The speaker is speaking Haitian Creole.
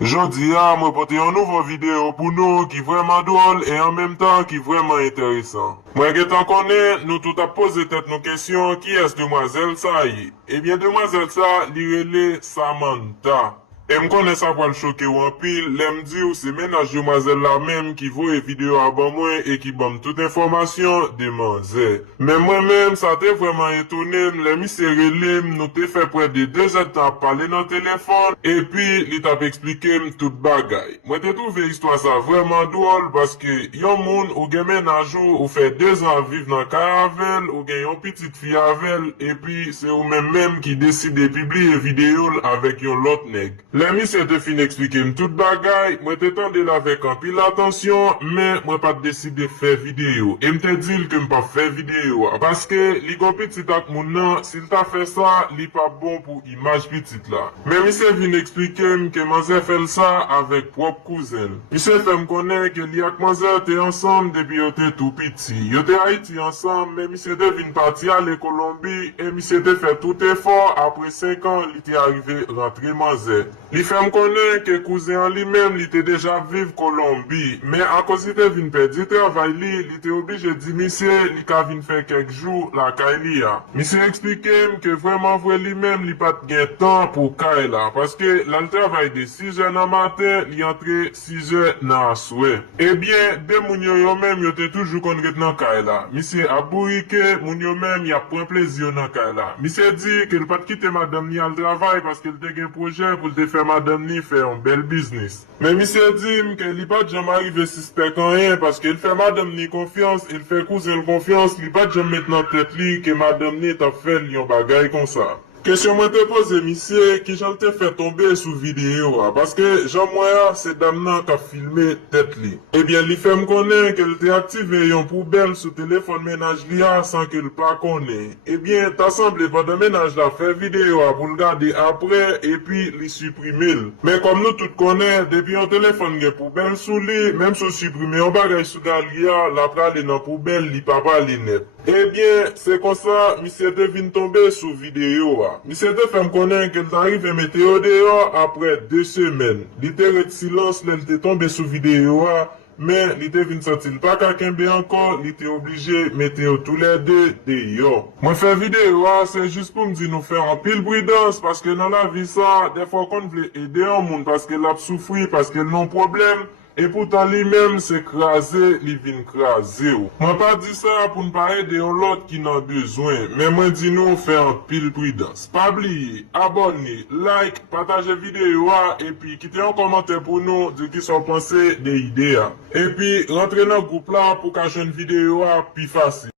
Jodi a, mwen pote yon nouvo video pou nou ki vreman drôle et en même temps ki vreman intéressant. Mwen getan konen, nou tout ap pose tet nou kesyon ki es demoiselle sa yi. Ebyen demoiselle sa li rele Samantha. E m konen sa pral choke ou an pil, lem di ou se menaj demoiselle la menm ki voye video aban mwen e ki bam tout informasyon demanze. Men mwen menm sa te vreman etonem, le mi se relem nou te fe pre de 2 etap pale nan telefon e pi li tap explikem tout bagay. Mwen te trouve histwa sa vreman drôle paske yon moun ou gen menajou ou fe 2 an viv nan ka avel ou gen yon pitit fi avel e pi se ou menm ki deside publie video avek yon lot neg. Le mi se te fin explike m tout bagay, mwen te tende la vek an pil atensyon, men mwen pat deside fe video. E m te dil ke m pa fe video, paske li kon pitit ak moun nan, sil ta fe sa, li pa bon pou imaj pitit la. Men mi se vin explike m ke manze fel sa avek prop kouzen. Mi se fe m konen ke li ak manze te ansam depi yo te tou piti. Yo te Haiti ansam, men mi se te vin pati ale Kolombi, e mi se te fe tout efor, apre 5 an li te arrive rentre manze. Li fèm konen ke kouzen li mèm li te deja viv Kolombi, men akos li te vin pedi travay li te oblige di misye li ka vin fè kek jou la kay li ya. Misye explikem ke vreman vre li mèm li pat gen tan pou kay la, paske la l travay de 6 jan nan matin, li entre 6 jan nan aswe. Ebyen, de moun yo mèm yo te toujou kon ret nan kay la. Misye abourike, moun yo mèm ya pren plezio nan kay la. Misye di ke l pat kite madame ni al travay paske l te gen proje pou l te fè madame ni fè un bel business. Men misye dim ke li pat jam arrive suspect an yen paske il fè madame ni konfians, il fè kouzen konfians, li pat jam met nan tèt li ke madame ni tap fè li yon bagay kon sa. Kesyon mwen te pose misye ki jan te fè tombe sou video paske jan mwen se dam nan ka filme tèt li. Ebyen li fè m konen ke l te aktive yon poubel sou telefon menaj li a san ke l pa konen. Ebyen ta semble pa de menaj la fè video pou l gade apre epi li supprime l. Men kom nou tout konen, depi yon telefon gen poubel sou li, menm sou supprime yon bagay sou gal li a, la prale nan poubel li pa pa li net. Ebyen se kon sa misye te vin tombe sou video a. Misye te fèm konen ke l t'arive meteo deyo apre 2 semen. Li te ret silans lè l te tombe sou video a, men li te vin satil pa kakenbe ankon, li te oblige meteo tou lè deyo. Mwen fè video a, se jist pou m di nou fè an pil bridans, paske nan la vi sa, defo kon vle ede an moun, paske l ap soufri, paske l non problem, e poutan li menm se kraze, li vin kraze ou. Mwen pa di sa pou n pa ede yon lot ki nan bezwen, men mwen di nou fè an pil bridans. Pabli, abonni, like, pataje video a, e pi kite yon komante pou nou di ki son pense de ide a. E pi rentre nan group la pou ka jen video a pi fasi.